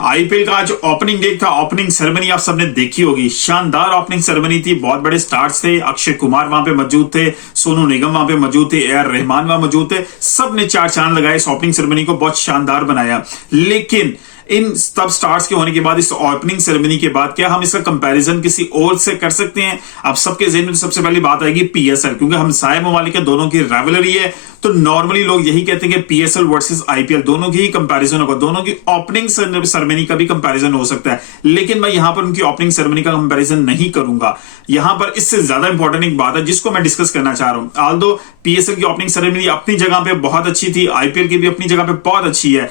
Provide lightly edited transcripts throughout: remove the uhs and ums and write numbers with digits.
IPL का आज opening day था। ओपनिंग सेरेमनी आप सबने देखी होगी, शानदार ओपनिंग सेरेमनी थी। बहुत बड़े स्टार्स थे, अक्षय कुमार वहां पे मौजूद थे, सोनू निगम वहां पे मौजूद थे, ए आर रहमान वहां मौजूद थे। सब ने चार चांद लगाए, इस ओपनिंग सेरेमनी को बहुत शानदार बनाया। लेकिन इन सब स्टार्स के होने के बाद, इस ओपनिंग सेरेमनी के बाद, क्या हम इसका कंपैरिजन किसी और से कर सकते हैं? अब सबके ज़हन में सबसे पहली बात आएगी पीएसएल, क्योंकि हमसाये ममालिक है, दोनों की राइवलरी है। तो नॉर्मली लोग यही कहते हैं कि पीएसएल वर्सेस आईपीएल दोनों की ही कंपैरिजन होगा, दोनों की ओपनिंग सेरेमनी का भी कंपैरिजन हो सकता है। लेकिन मैं यहां पर उनकी ओपनिंग सेरेमनी का कंपैरिजन नहीं करूंगा। यहां पर इससे ज्यादा इंपॉर्टेंट एक बात है जिसको मैं डिस्कस करना चाह रहा हूं। आल्दो पीएसएल की ओपनिंग सेरेमनी अपनी जगह पे बहुत अच्छी थी, आईपीएल की भी अपनी जगह पे बहुत अच्छी है।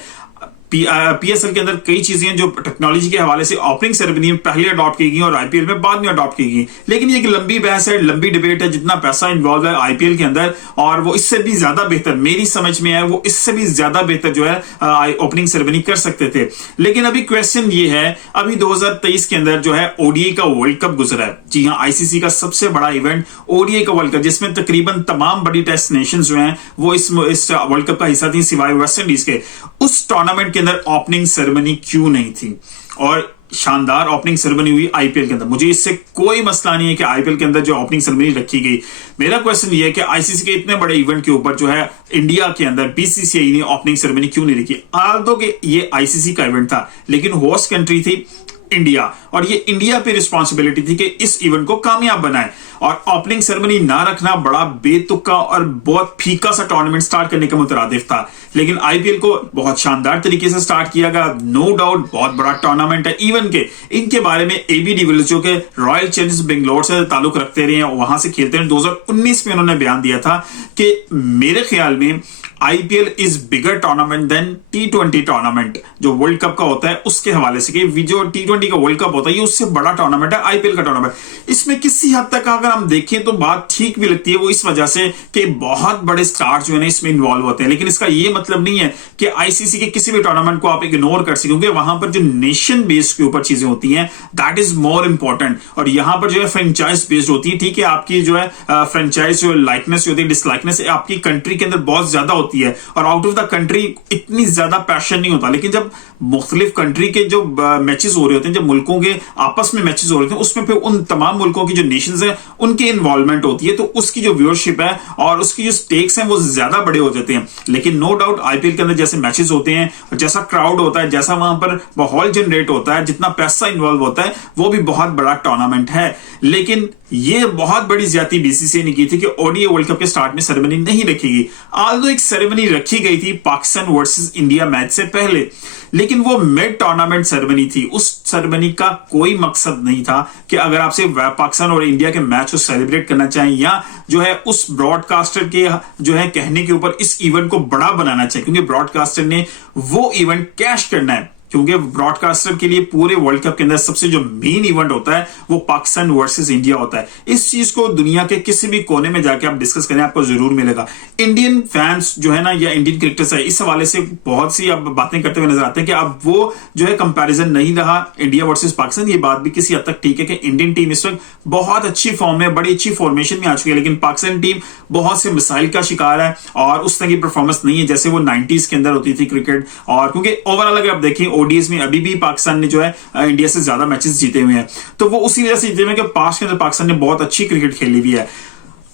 पीएसएल के अंदर कई चीजें जो टेक्नोलॉजी के हवाले से ओपनिंग सेरेमनी में पहले अडॉप्ट की गई और आईपीएल में बाद में अडॉप्ट की गई। लेकिन ये एक लंबी बहस है, लंबी डिबेट है। जितना पैसा इन्वॉल्व है आईपीएल के अंदर, और वो इससे भी ज्यादा बेहतर मेरी समझ में है, वो इससे भी ज्यादा बेहतर जो है ओपनिंग सेरेमनी कर सकते थे। लेकिन अभी क्वेश्चन ये है, अभी 2023 के अंदर जो है ओडीआई का वर्ल्ड कप गुजरा है। जी हाँ, आईसीसी का सबसे बड़ा इवेंट ओडीआई का वर्ल्ड कप, जिसमें तकरीबन तमाम बड़ी टेस्ट नेशंस जो हैं वो इस वर्ल्ड कप का हिस्सा थी, सिवाय वेस्ट इंडीज के। उस टूर्नामेंट के अंदर ओपनिंग सेरेमनी क्यों नहीं थी? और शानदार ओपनिंग सेरेमनी हुई आईपीएल के अंदर। मुझे इससे कोई मसला नहीं है कि आईपीएल के अंदर जो ओपनिंग सेरेमनी रखी गई। मेरा क्वेश्चन ये है कि आईसीसी के इतने बड़े इवेंट के ऊपर जो है इंडिया के अंदर बीसीसीआई ने ओपनिंग सेरेमनी क्यों नहीं रखी? आल्दो कि ये आईसीसी का इवेंट था, लेकिन होस्ट कंट्री थी इंडिया, और ये इंडिया पे रिस्पॉन्सिबिलिटी थी कि इस इवेंट को कामयाब बनाए। और ओपनिंग सेरेमनी ना रखना बड़ा बेतुका और बहुत फीका सा टूर्नामेंट स्टार्ट करने का मुतरादिफ था। लेकिन आईपीएल को बहुत शानदार तरीके से स्टार्ट किया गया। नो डाउट बहुत बड़ा टूर्नामेंट है। इवन के इनके बारे में एबी डिविलियर्स जो के रॉयल चैलेंजर्स बेंगलोर से ताल्लुक रखते रहे हैं, वहां से खेलते हैं, 2019 में उन्होंने बयान दिया था कि मेरे ख्याल में IPL is bigger tournament than T20 tournament जो वर्ल्ड कप का होता है, उसके हवाले से कि जो टी20 का वर्ल्ड कप होता है ये उससे बड़ा टूर्नामेंट है आईपीएल का टूर्नामेंट। इसमें किसी हद तक अगर हम देखें तो बात ठीक भी लगती है, वो इस वजह से कि बहुत बड़े स्टार्स जो है इसमें इन्वॉल्व होते हैं। लेकिन इसका ये मतलब नहीं है कि आईसीसी के किसी भी टूर्नामेंट को आप इग्नोर कर सकेंगे। वहां पर जो नेशन बेस्ड के ऊपर चीजें होती हैं दैट इज मोर इंपॉर्टेंट, और यहां पर जो है फ्रेंचाइज बेस्ड होती है। ठीक है, आपकी जो है फ्रेंचाइज जो लाइकनेस होती है, डिसलाइकनेस आपकी कंट्री के अंदर बहुत ज्यादा होती है, और आउट ऑफ द कंट्री इतनी ज्यादा पैशन नहीं होता। लेकिन जब मुख्तलिफ कंट्री के जो मैचेस हो रहे होते हैं, जब मुल्कों के आपस में मैचेस हो रहे होते हैं, उसमें फिर उन तमाम मुल्कों की जो नेशंस हैं उनकी इन्वॉल्वमेंट होती है, तो उसकी जो व्यूअरशिप है और उसकी जो स्टेक्स हैं वो ज्यादा बड़े हो जाते हैं। लेकिन नो डाउट आईपीएल के अंदर जैसे मैचेस होते हैं, जैसा क्राउड होता है, जैसा वहां पर माहौल जनरेट होता है, जितना पैसा इन्वॉल्व होता है, वो भी बहुत बड़ा टूर्नामेंट है। लेकिन ये बहुत बड़ी ज्यादती बीसीसीआई ने की थी कि ओडीआई वर्ल्ड कप के स्टार्ट में सेरेमनी नहीं रखेगी। आल्दो एक सेरेमनी रखी गई थी पाकिस्तान वर्सेस इंडिया मैच से पहले, लेकिन वो मिड टूर्नामेंट सेरेमनी थी। उस सेरेमनी का कोई मकसद नहीं था कि अगर आप सिर्फ पाकिस्तान और इंडिया के मैच को सेलिब्रेट करना चाहें, या जो है उस ब्रॉडकास्टर के जो है कहने के ऊपर इस इवेंट को बड़ा बनाना चाहिए, क्योंकि ब्रॉडकास्टर ने वो इवेंट कैश करना है। क्योंकि ब्रॉडकास्टर के लिए पूरे वर्ल्ड कप के अंदर सबसे जो मेन इवेंट होता है वो पाकिस्तान वर्सेस इंडिया होता है। इस चीज को दुनिया के किसी भी कोने में जाके आप डिस्कस करें, आपको जरूर मिलेगा। इंडियन फैंस जो है ना, या इंडियन क्रिकेटर्स है, इस हवाले से बहुत सी अब बातें करते हुए नजर आते हैं कि अब वो जो है कंपैरिजन नहीं रहा इंडिया वर्सेस पाकिस्तान। ये बात भी किसी हद तक ठीक है कि इंडियन टीम इस वक्त बहुत अच्छी फॉर्म में, बड़ी अच्छी फॉर्मेशन में आ चुकी है, लेकिन पाकिस्तान टीम बहुत से मिसाइल का शिकार है और उस तरह की परफॉर्मेंस नहीं है जैसे वो 90s के अंदर होती थी क्रिकेट। और क्योंकि ओवरऑल अगर आप देखें ओडीएस में अभी भी पाकिस्तान ने जो है इंडिया से ज्यादा मैचेस जीते हुए हैं, तो वो उसी वजह से जीते हुए कि पास के अंदर पाकिस्तान ने बहुत अच्छी क्रिकेट खेली हुई है।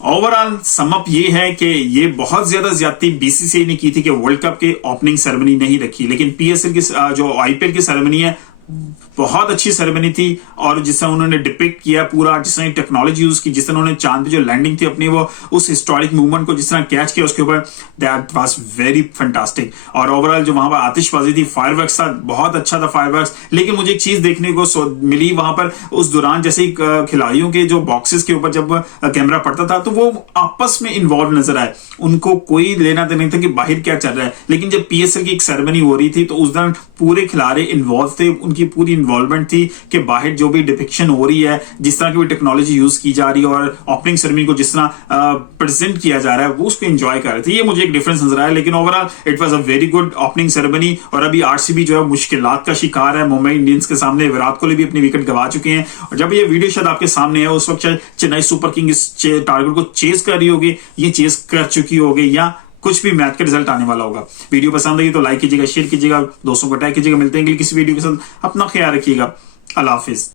ओवरऑल समअप ये है कि ये बहुत ज्यादा ज्यादती बीसीसीआई ने की थी कि वर्ल्ड कप के ओपनिंग सेरेमनी नहीं रखी। लेकिन पीएसएल की जो आईपीएल की सेरेमनी है बहुत अच्छी सेरेमनी थी, और जिस तरह उन्होंने डिपिक्ट किया पूरा, जिस तरह टेक्नोलॉजी यूज की, जिस तरह उन्होंने चांद पे जो लैंडिंग थी अपनी, वो उस हिस्टोरिक मूवमेंट को जिस तरह कैच किया उसके ऊपर, दैट वाज वेरी फैंटास्टिक। और ओवरऑल जो वहां पर आतिशबाजी थी, फायरवर्क्स था, बहुत अच्छा था फायरवर्क्स। लेकिन मुझे एक चीज देखने को मिली वहां पर उस दौरान, जैसे खिलाड़ियों के जो बॉक्सेस के ऊपर जब कैमरा पड़ता था तो वो आपस में इन्वॉल्व नजर आए, उनको कोई लेना देना नहीं था कि बाहर क्या चल रहा है। लेकिन जब पीएसएल की एक सेरेमनी हो रही थी तो उस दौरान पूरे खिलाड़ी इन्वॉल्व थे, उनकी पूरी इन्वॉल्वमेंट थी कि बाहर जो भी डिपिक्शन हो रही है, जिस तरह की भी टेक्नोलॉजी यूज की जा रही है और ओपनिंग सेरेमनी को जिस तरह प्रेजेंट किया जा रहा है वो उसको एंजॉय कर रहे थे। ये मुझे एक डिफरेंस नजर आया। लेकिन overall it was a very good opening ceremony. और अभी आरसीबी जो है मुश्किलात का शिकार है मुंबई इंडियंस के सामने। विराट कोहली भी अपनी विकेट गवा चुके हैं, और जब ये वीडियो शायद आपके सामने है उस वक्त चेन्नई सुपर किंग्स इस टारगेट को चेज कर रही होगी, ये चेज कर चुकी होगी, या कुछ भी मैथ का रिजल्ट आने वाला होगा। वीडियो पसंद आई तो लाइक कीजिएगा, शेयर कीजिएगा, दोस्तों को टैग कीजिएगा। मिलते हैं किसी वीडियो के साथ, अपना ख्याल रखिएगा। अल्लाह हाफिज।